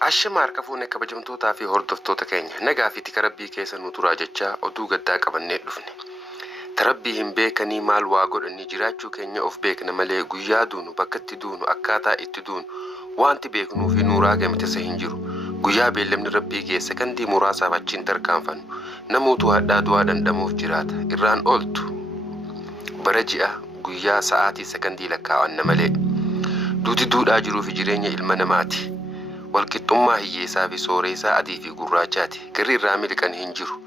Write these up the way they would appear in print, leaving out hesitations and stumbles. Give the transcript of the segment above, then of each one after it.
Ashama harka fuunee kabajamtootaa fi hordoftoota keenya nagaa fi tika rabbii keessa nu turaa jechaa oduu gaddaa qabannee dhufne. Tarabbii hin beekanii maal waa godhanii jiraachuu keenya of beekna malee guyyaa duunu bakkatti duunu akkaataa itti duunu wanti beeknuu fi nuuraa gamitasa hin jiru. Guyyaa beellamni rabbii keessa kandii muraasaaf achiin tarkaanfannu namoota hadhaa du'aa dhandhamuuf jiraata irraan ooltu. Bara ji'a guyyaa sa'aatii sakandii lakkaa'anna malee. Duuti duudhaa jiruu fi jireenya ilma namaati. Walqixxummaa hiyyeessaa fi sooressaa adii fi gurraachaati. Garri irraa miliqan hin jiru.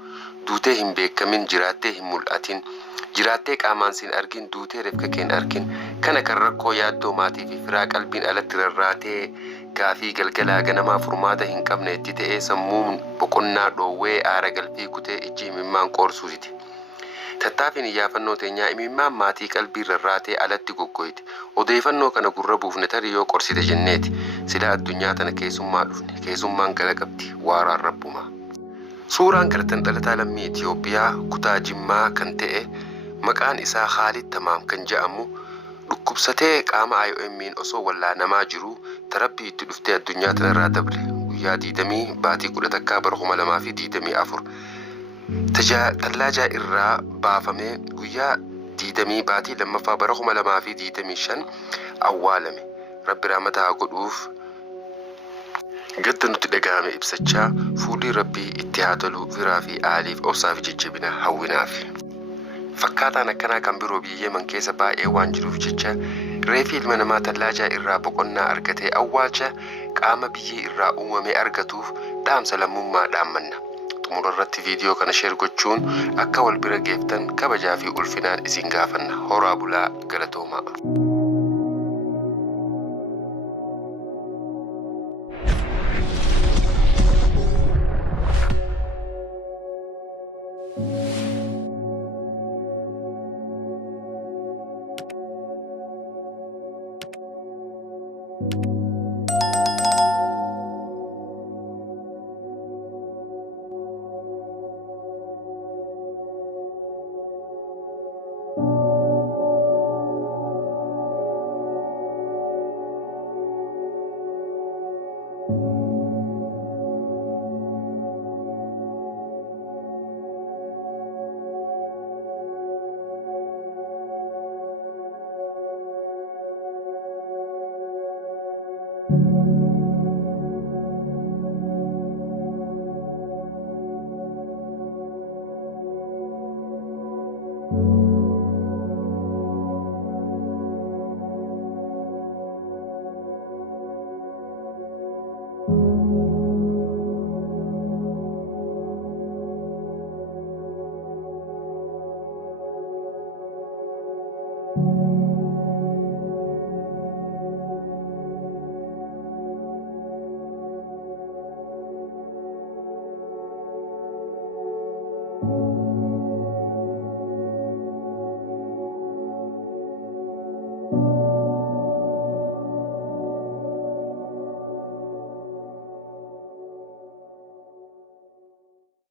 Duutee hin beekamin jiraattee hin mul'atin. Jiraattee qaamaan sin argin duutee rifka keen argin. Kana kan rakkoo yaaddoo maatii fi firaa qalbiin alatti rarraatee gaafii galgalaa ganamaa furmaata hin qabne itti ta'ee sammuun boqonnaa dhoowwee aara galfii kutee ijji imimmaan qoorsuuti. Tattaafin iyyaafannoo teenyaa imimmaan maatii qalbii rarraatee alatti goggoyti. Odeeffannoo kana gurra buufne tarii yoo qorsite jenneeti. Sila addunyaa tana keessummaa dhufne keessummaan gala qabdi waaraan rabbumaa. Suuraan gartan dhalataa lammii Itoophiyaa kutaa Jimmaa kan ta'e maqaan isaa Khaalid Tamaam kan jedhamu dhukkubsatee qaama IOM'n osoo wallaanamaa jiru tarabbii itti dhuftee addunyaa tanarraa dabre guyyaa 20 baatii 10 bara 2024. Tajaajilaa irraa baafamee guyyaa 20 baatii lammaffaa bara 2025 awwaalame. Rabbi rahmataa godhuuf gadda nutti dhagahame ibsachaa fuulli rabbii itti haa tolu firaa fi aaliif obsaa fi jajjabina hawwinaaf. Fakkaataan akkanaa kan biroo biyya Yemen keessa baay'ee waan jiruuf jecha reefi ilma namaa tallaajaa irraa boqonnaa argatee awwaalcha qaama biyyee irraa uumamee argatuuf dhaamsa lammummaa dhaammanna. Xumura irratti viidiyoo kana sheer gochuun akka wal bira geeftan kabajaa fi ulfinaan isin gaafanna. Horaa bulaa galatoomaa. you